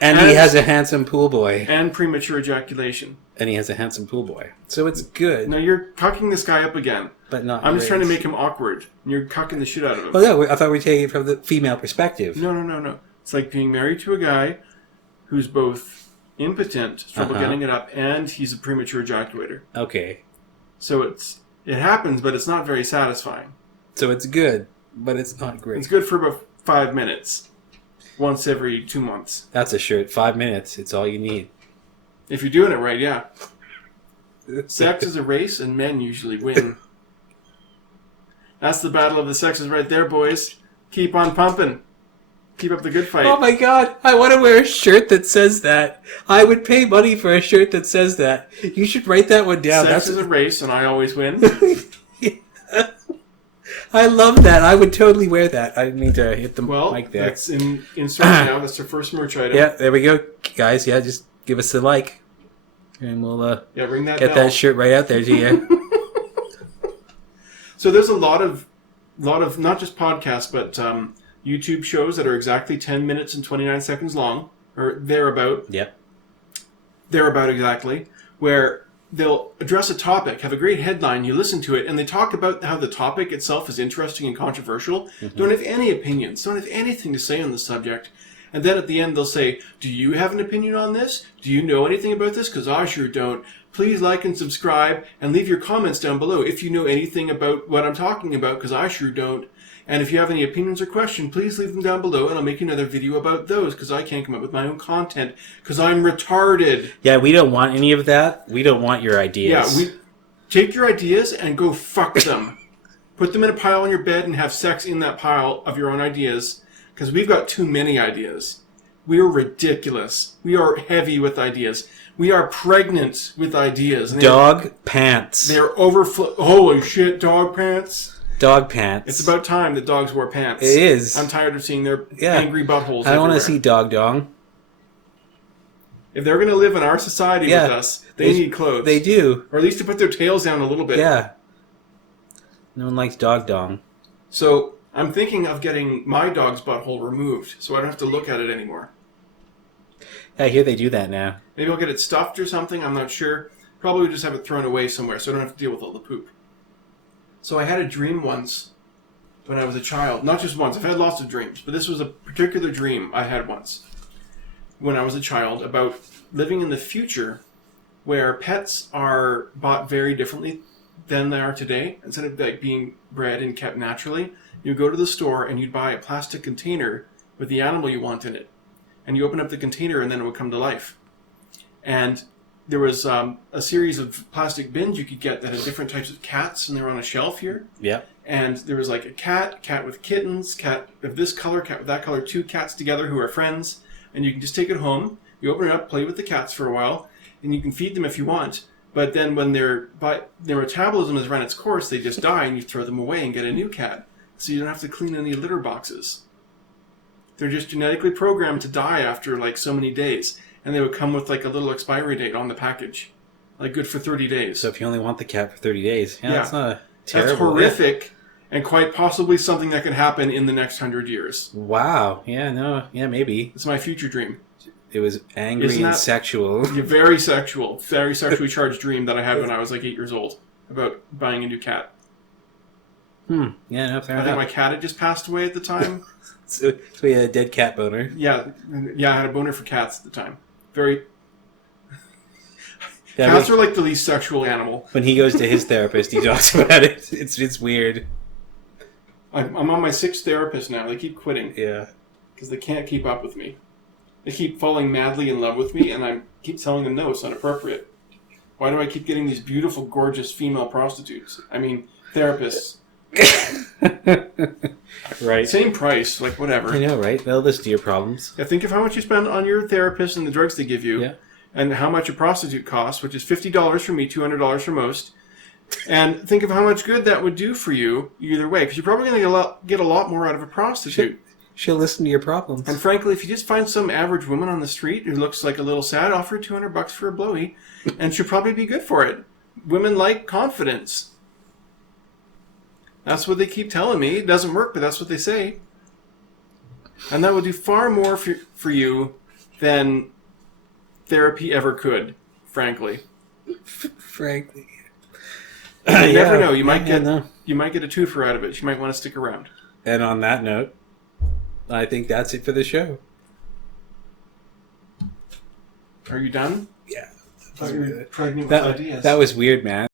And he has a handsome pool boy. And premature ejaculation. And he has a handsome pool boy. So it's good. Now you're cucking this guy up again. But not I'm just trying to make him awkward. And you're cucking the shit out of him. Oh, no, I thought we were taking it from the female perspective. No. It's like being married to a guy who's both impotent, trouble getting it up, and he's a premature ejaculator. Okay. So it happens, but it's not very satisfying. So it's good, but it's not great. It's good for about 5 minutes. Once every 2 months. That's a shirt. 5 minutes. It's all you need. If you're doing it right, yeah. Sex is a race, and men usually win. That's the battle of the sexes right there, boys. Keep on pumping. Keep up the good fight. Oh my god, I want to wear a shirt that says that. I would pay money for a shirt that says that. You should write that one down. Sex is a race, and I always win. I love that. I would totally wear that. I didn't mean to hit the mic there. That's in search now. That's our first merch item. Yeah, there we go, guys. Yeah, just give us a like, and we'll ring that get bell. that shirt right out there to you. So there's a lot of not just podcasts, but YouTube shows that are exactly 10 minutes and 29 seconds long, or thereabout. Yep. Thereabout exactly, where they'll address a topic, have a great headline, you listen to it, and they talk about how the topic itself is interesting and controversial, don't have any opinions, don't have anything to say on the subject, and then at the end they'll say, do you have an opinion on this? Do you know anything about this? Because I sure don't. Please like and subscribe, and leave your comments down below if you know anything about what I'm talking about, because I sure don't. And if you have any opinions or questions, please leave them down below, and I'll make another video about those, because I can't come up with my own content, because I'm retarded. Yeah, we don't want any of that. We don't want your ideas. Yeah, take your ideas and go fuck them. Put them in a pile on your bed and have sex in that pile of your own ideas, because we've got too many ideas. We are ridiculous. We are heavy with ideas. We are pregnant with ideas. Dog pants. They're overflow. Holy shit, dog pants. Dog pants. It's about time that dogs wore pants. It is. I'm tired of seeing their angry buttholes I don't want to everywhere. see dog dong. If they're going to live in our society with us, they need clothes. They do. Or at least to put their tails down a little bit. Yeah. No one likes dog dong. So I'm thinking of getting my dog's butthole removed so I don't have to look at it anymore. I hear they do that now. Maybe I'll get it stuffed or something. I'm not sure. Probably just have it thrown away somewhere so I don't have to deal with all the poop. So I had a dream once when I was a child. Not just once. I've had lots of dreams. But this was a particular dream I had once when I was a child about living in the future where pets are bought very differently than they are today. Instead of like being bred and kept naturally, you go to the store and you'd buy a plastic container with the animal you want in it. And you open up the container and then it would come to life. And there was a series of plastic bins you could get that had different types of cats, and they were on a shelf here. Yeah. And there was like a cat with kittens, cat of this color, cat with that color, 2 cats together who are friends. And you can just take it home, you open it up, play with the cats for a while, and you can feed them if you want. But then when their metabolism has run its course, they just die and you throw them away and get a new cat. So you don't have to clean any litter boxes. They're just genetically programmed to die after like so many days. And they would come with like a little expiry date on the package. Like good for 30 days. So if you only want the cat for 30 days. Yeah, that's not terrible. That's horrific and quite possibly something that could happen in the next 100 years. Wow. Yeah, maybe. It's my future dream. It was angry and sexual. Very sexual. Very sexually charged dream that I had when I was like 8 years old about buying a new cat. Yeah, no, fair enough. I think my cat had just passed away at the time. So we had a dead cat boner. Yeah, I had a boner for cats at the time. Cats are like the least sexual animal. When he goes to his therapist, he talks about it. It's weird. I'm on my 6th therapist now. They keep quitting. Yeah. Because they can't keep up with me. They keep falling madly in love with me, and I keep telling them, no, it's not appropriate. Why do I keep getting these beautiful, gorgeous female prostitutes? I mean, therapists. Right. Same price, like whatever. I know, right? They'll list to your problems. Yeah, think of how much you spend on your therapist and the drugs they give you, Yeah. and how much a prostitute costs, which is $50 for me, $200 for most. And think of how much good that would do for you either way, because you're probably going to get a lot more out of a prostitute. She'll listen to your problems. And frankly, if you just find some average woman on the street who looks like a little sad, offer her $200 for a blowy, and she'll probably be good for it. Women like confidence. That's what they keep telling me. It doesn't work, but that's what they say. And that will do far more for you than therapy ever could, frankly. Frankly. You never know. You might no. You might get a twofer out of it. You might want to stick around. And on that note, I think that's it for the show. Are you done? Yeah. I thought you were pregnant with ideas. That was weird, man.